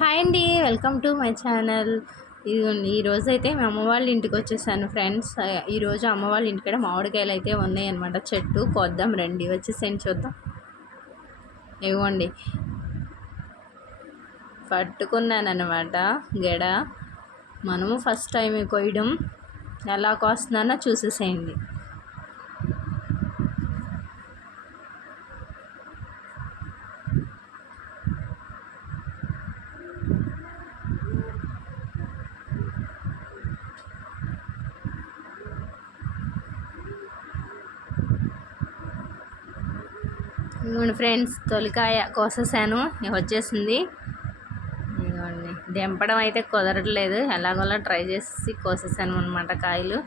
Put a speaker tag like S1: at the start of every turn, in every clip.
S1: Hi అండి welcome to my channel. ఇదిగోండి ఈరోజు అయితే మేము అమ్మ వాళ్ళ ఇంటికి వచ్చేసాను ఫ్రెండ్స్. ఈరోజు అమ్మ వాళ్ళ ఇంటికాడ మామిడికాయలు అయితే ఉన్నాయి అనమాట చెట్టు కొద్దాం రండి వచ్చేసేయండి చూద్దాం. ఇవ్వండి పట్టుకున్నానమాట గెడ. మనము ఫస్ట్ టైం కొయ్యడం. ఎలా కోస్తున్నానో చూసేసేయండి. ఇదిగోండి ఫ్రెండ్స్ తొలికాయ కోసేసాను. వచ్చేసింది. ఇదిగోండి దింపడం అయితే కుదరట్లేదు. ఎలాగోలా ట్రై చేసి కోసేసాను అనమాట కాయలు.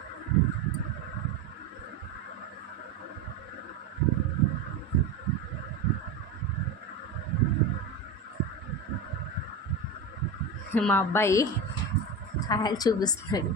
S1: మా అబ్బాయి కాయలు చూపిస్తున్నాడు.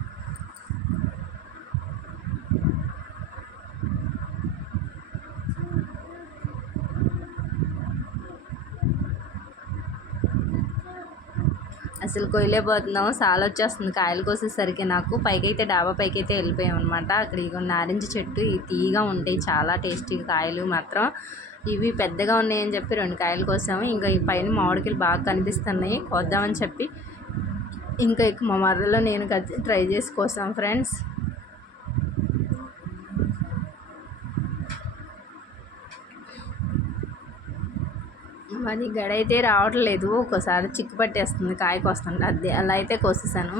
S1: అసలు కొయ్యలేకపోతున్నాం సాలు వచ్చేస్తుంది. కాయలు కోసేసరికి నాకు పైకైతే డాబా పైకైతే వెళ్ళిపోయాం అనమాట అక్కడ ఇక నారింజ చెట్టు ఈ తీగా ఉంటాయి. చాలా టేస్టీగా కాయలు మాత్రం. ఇవి పెద్దగా ఉన్నాయని చెప్పి రెండు కాయలు కోసాము. ఇంకా ఈ పైన మామిడికాయలు బాగా కనిపిస్తున్నాయి. కోద్దామని చెప్పి ఇంకా మా మర్రలో నేను ట్రై చేసి కోసాం ఫ్రెండ్స్. మరి గడైతే రావట్లేదు. ఒక్కోసారి చిక్కు పట్టేస్తుంది కాయ వస్తుంది అది అలా అయితే కోసేసాను.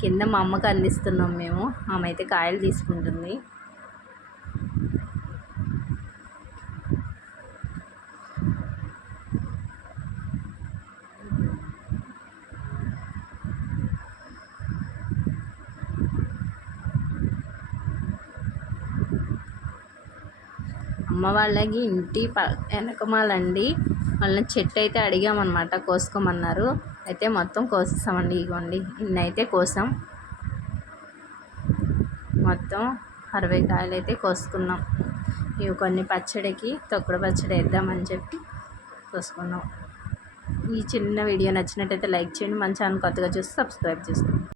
S1: కింద మా అమ్మకు అందిస్తున్నాం మేము. ఆమె అయితే కాయలు తీసుకుంటుంది. అమ్మ వాళ్ళకి ఇంటి ప వెనకమాలండి వాళ్ళని చెట్టు అయితే అడిగామన్నమాట కోసుకోమన్నారు. అయితే మొత్తం కోసేసామండి ఇగోండి. ఇన్ని అయితే కోసాం. మొత్తం అరవై కాయలు అయితే కోసుకున్నాం. ఇవి కొన్ని పచ్చడికి తొక్కుడు పచ్చడి వేద్దామని చెప్పి కోసుకున్నాం. ఈ చిన్న వీడియో నచ్చినట్టయితే లైక్ చేయండి. మన ఛానల్ కొత్తగా చూసి సబ్స్క్రైబ్ చేసుకోండి.